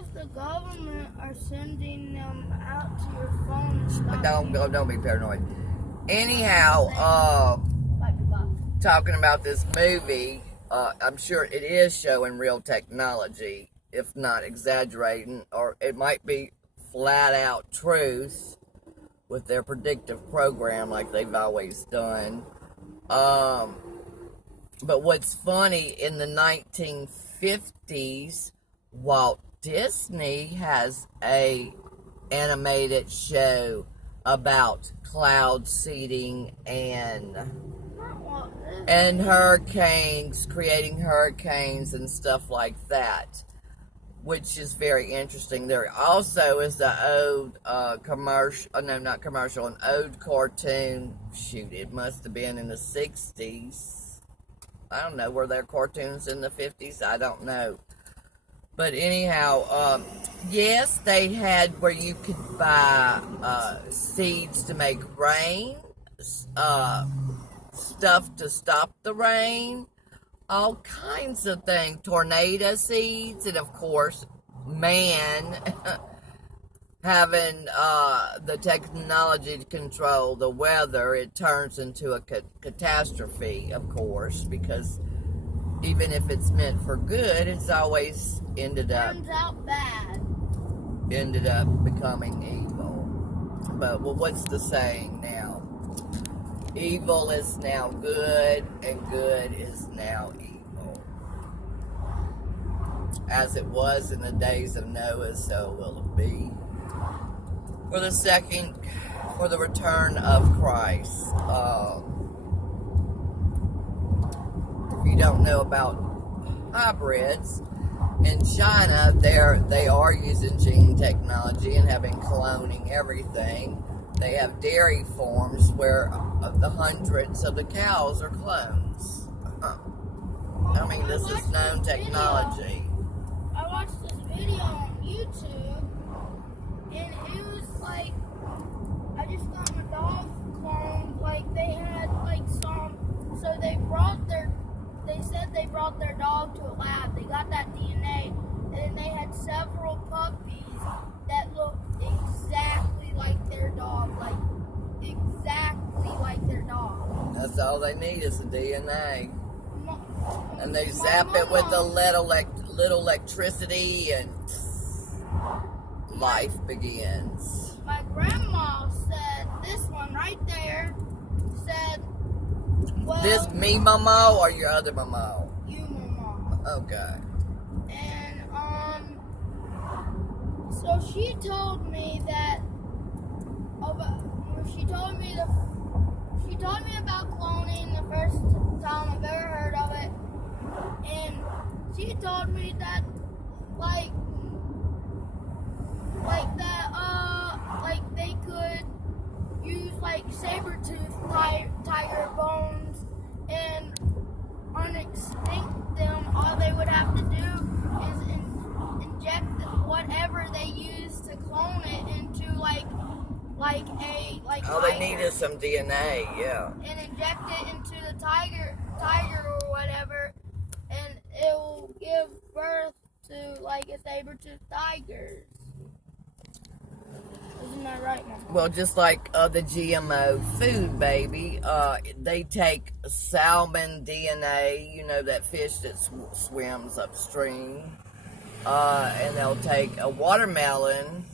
if the government are sending them out to your phone and stuff? Don't be paranoid. Anyhow, talking about this movie, I'm sure it is showing real technology, if not exaggerating, or it might be flat out truth with their predictive program like they've always done. But what's funny, in the 1950s, Walt Disney has a animated show about cloud seeding and hurricanes, creating hurricanes and stuff like that, which is very interesting. There also is the old an old cartoon. Shoot, it must have been in the 60s. I don't know, were there cartoons in the 50s? I don't know. But anyhow, yes, they had where you could buy seeds to make rain, stuff to stop the rain, all kinds of things, tornado seeds, and of course, man having the technology to control the weather, it turns into a catastrophe, of course, because even if it's meant for good, it's always ended up becoming evil. But well, what's the saying now? Evil is now good, and good is now evil. As it was in the days of Noah, so will it be for the return of Christ. If you don't know about hybrids, in China, they are using gene technology and having cloning everything. They have dairy farms where the hundreds of the cows are clones. I mean, this is known technology. I watched this video on YouTube, and it was like, I just got my dog cloned. Like, they had like so they said they brought their dog to a lab. They got that DNA, and then they had several puppies that looked exactly like their dog, That's all they need is the DNA. And they zap it with a little electricity, and life begins. My grandma said, this one right there, said, well... This me Momo or your other Momo? You Momo. Okay. And, so she told me that, she told me about cloning the first time I've ever heard of it. And she told me that, they could use, saber-tooth tiger bones and unextinct them. All they would have to do is inject whatever they use to clone it into, all they need is some DNA, yeah. And inject it into the tiger or whatever, and it will give birth to, a saber-toothed tiger. Isn't that right, Mom? Well, just like the GMO food, baby, they take salmon DNA, that fish that swims upstream, and they'll take a watermelon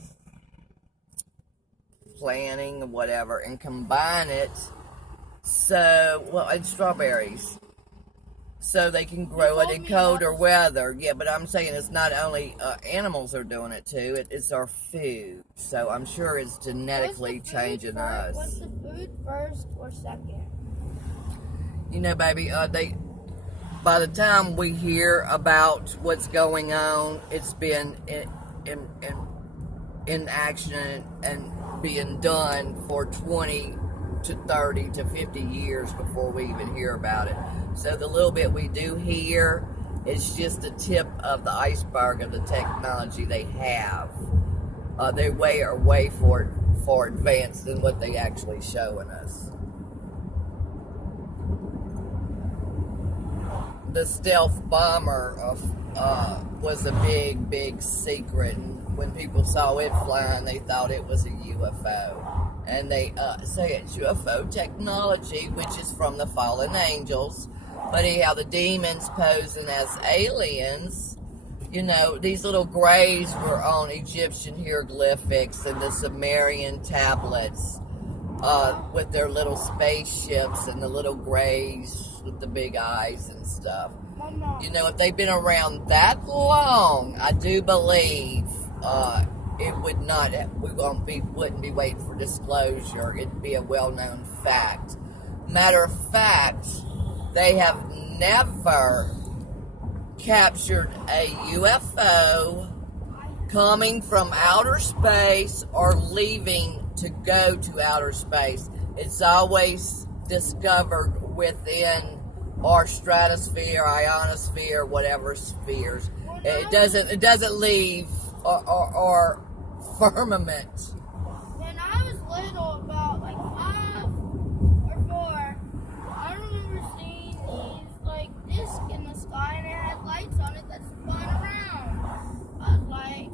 planting or whatever and combine it and strawberries, so they can grow it in colder weather. Yeah, but I'm saying it's not only animals are doing it too, it's our food. So I'm sure it's genetically changing us. What's the food first or second? Baby, by the time we hear about what's going on, it's been in action and being done for 20 to 30 to 50 years before we even hear about it. So the little bit we do hear is just the tip of the iceberg of the technology they have. They're way for advanced than what they actually showing us. The stealth bomber was a big, big secret. And when people saw it flying, they thought it was a UFO. And they say it's UFO technology, which is from the fallen angels. But anyhow, the demons posing as aliens, you know, these little grays were on Egyptian hieroglyphics and the Sumerian tablets with their little spaceships and the little grays with the big eyes and stuff. You know, if they've been around that long, I do believe it would not, we wouldn't be waiting for disclosure. It'd be a well-known fact. Matter of fact, they have never captured a UFO coming from outer space or leaving to go to outer space. It's always discovered within our stratosphere, ionosphere, whatever spheres. It doesn't leave our firmament. When I was little, about like 5 or 4, I remember seeing these like discs in the sky and it had lights on it that spun around. I was like,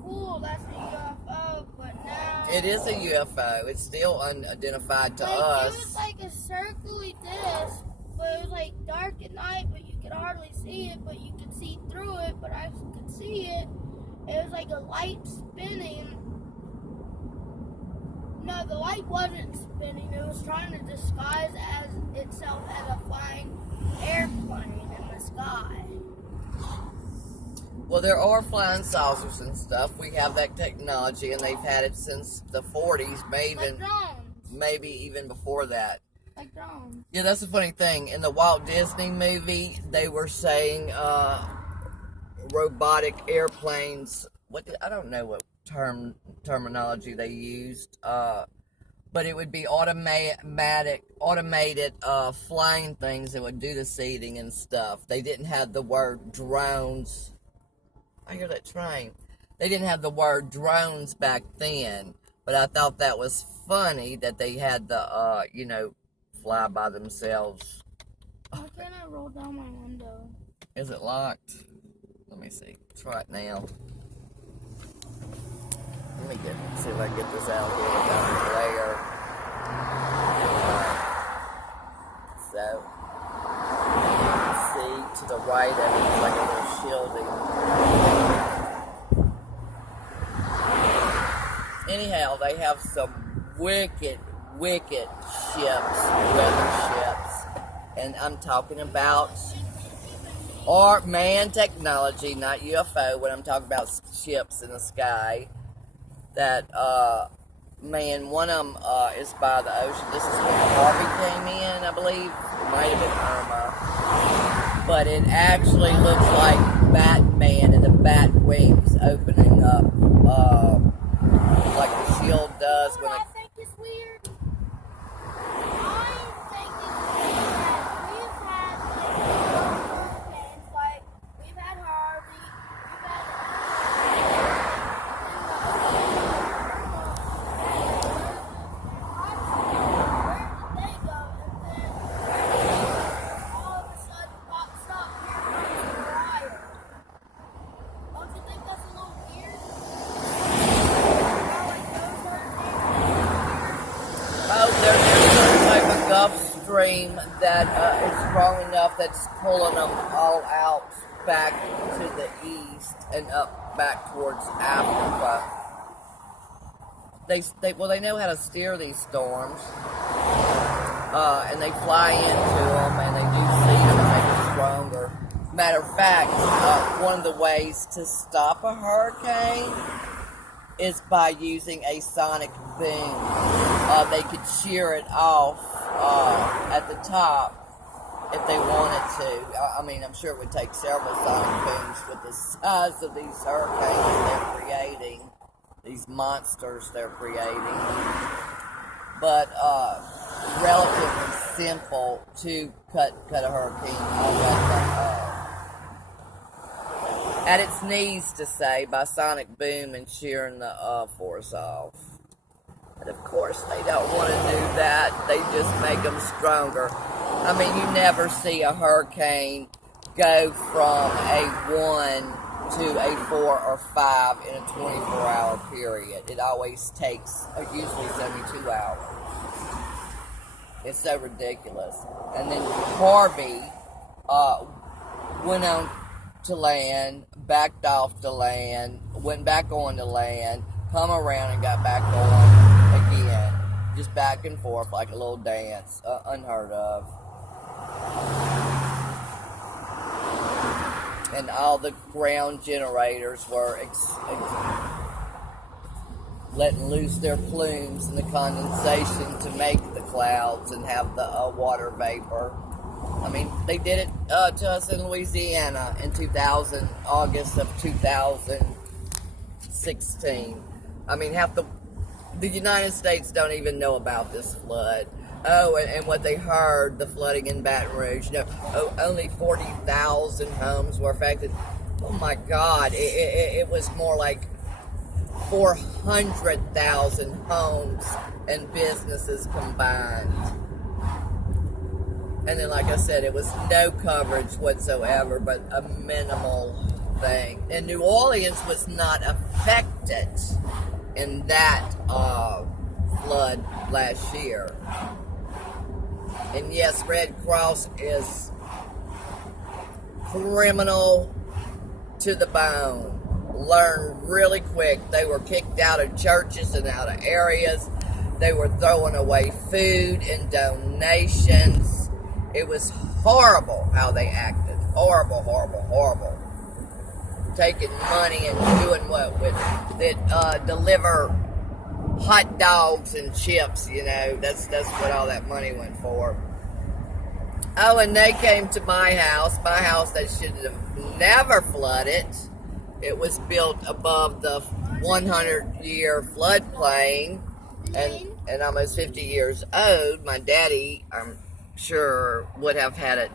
cool, that's a UFO, but now It is a UFO. It's still unidentified to us. It was like a circly disc, but it was like dark at night, but you could hardly see it, but you could see through it, but I could see it. It was like a light spinning. No, the light wasn't spinning. It was trying to disguise as itself as a flying airplane in the sky. Well, there are flying saucers and stuff. We have that technology, and they've had it since the 40s, Like drones. maybe even before that. Like drones. Yeah, that's the funny thing. In the Walt Disney movie, they were saying robotic airplanes. I don't know what terminology they used, but it would be automated flying things that would do the seating and stuff. They didn't have the word drones. I hear that train. They didn't have the word drones back then, but I thought that was funny that they had the fly by themselves. Why can't I roll down my window? Is it locked? Let me see. Try it now. Let me see if I can get this out here without the glare. So, see to the right of it, it's like a little shielding. Anyhow, they have some wicked ships, weather ships, and I'm talking about manned technology, not UFO. When I'm talking about ships in the sky, that man, one of them is by the ocean. This is when Harvey came in, I believe. It might have been Irma, but it actually looks like Batman and the bat wings opening up, like the shield does when it. I think it's weird. I think it's weird that we've had hurricanes, like we've had Harvey, we've had where did they go? And then all of a sudden pops up here comes the wire. Don't you think that's a little weird? How like those hurricanes? Oh, there's some type of Gulf Stream that is strong enough that's pulling them all out back to the east and up back towards Africa. They know how to steer these storms, and they fly into them, and they do see them and make them stronger. Matter of fact, one of the ways to stop a hurricane is by using a sonic boom. They could shear it off at the top if they wanted to. I mean, I'm sure it would take several sonic booms with the size of these hurricanes they're creating, these monsters they're creating. But relatively simple to cut a hurricane off at its knees, to say, by sonic boom and shearing the force off. But of course, they don't want to do that. They just make them stronger. I mean, you never see a hurricane go from a 1 to a 4 or 5 in a 24-hour period. It always takes, usually it's only 2 hours. It's so ridiculous. And then Harvey went on to land, backed off to land, went back on to land, come around and got back on again. Just back and forth like a little dance, unheard of. And all the ground generators were letting loose their plumes in the condensation to make the clouds and have the water vapor. I mean, they did it to us in Louisiana in August of 2016. I mean, half the United States don't even know about this flood. Oh, and what they heard, the flooding in Baton Rouge. Only 40,000 homes were affected. Oh my God, it was more like 400,000 homes and businesses combined. And then, like I said, it was no coverage whatsoever, but a minimal thing. And New Orleans was not affected in that flood last year. And yes, Red Cross is criminal to the bone. Learn really quick. They were kicked out of churches and out of areas. They were throwing away food and donations. It was horrible how they acted. Horrible, horrible, horrible. Taking money and doing what with it? Deliver hot dogs and chips, you know. That's what all that money went for. Oh, and they came to my house that should have never flooded. It was built above the 100-year floodplain and almost 50 years old. My daddy, I'm sure, would have died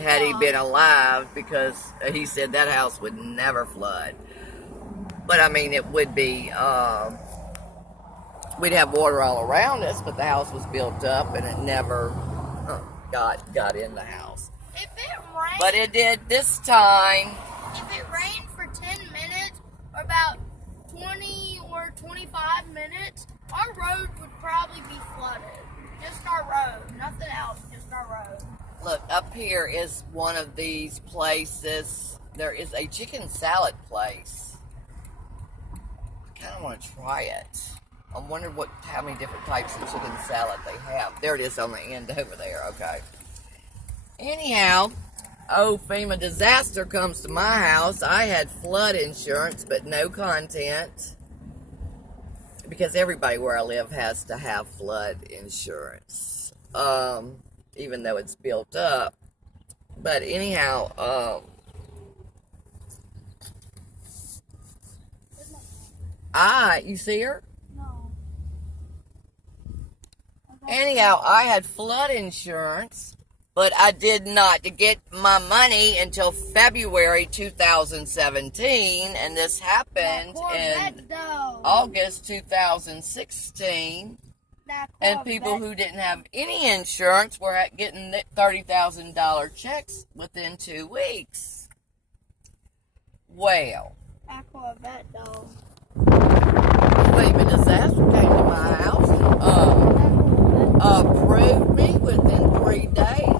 had he been alive, because he said that house would never flood. But I mean, it would be, we'd have water all around us, but the house was built up and it never got in the house. If it rained, but it did this time. If it rained for 10 minutes or about 20 or 25 minutes, our road would probably be flooded. Just our road, nothing else, just our road. Look, up here is one of these places. There is a chicken salad place. I kind of want to try it. I wonder how many different types of chicken salad they have. There it is on the end over there. Okay. Anyhow, FEMA disaster comes to my house. I had flood insurance, but no content. Because everybody where I live has to have flood insurance. Even though it's built up. But anyhow, you see her? No. Anyhow, I had flood insurance, but I did not get my money until February 2017, and this happened in August 2016. And people who didn't have any insurance were getting $30,000 checks within 2 weeks. Well, FEMA disaster came to my house and approved me within 3 days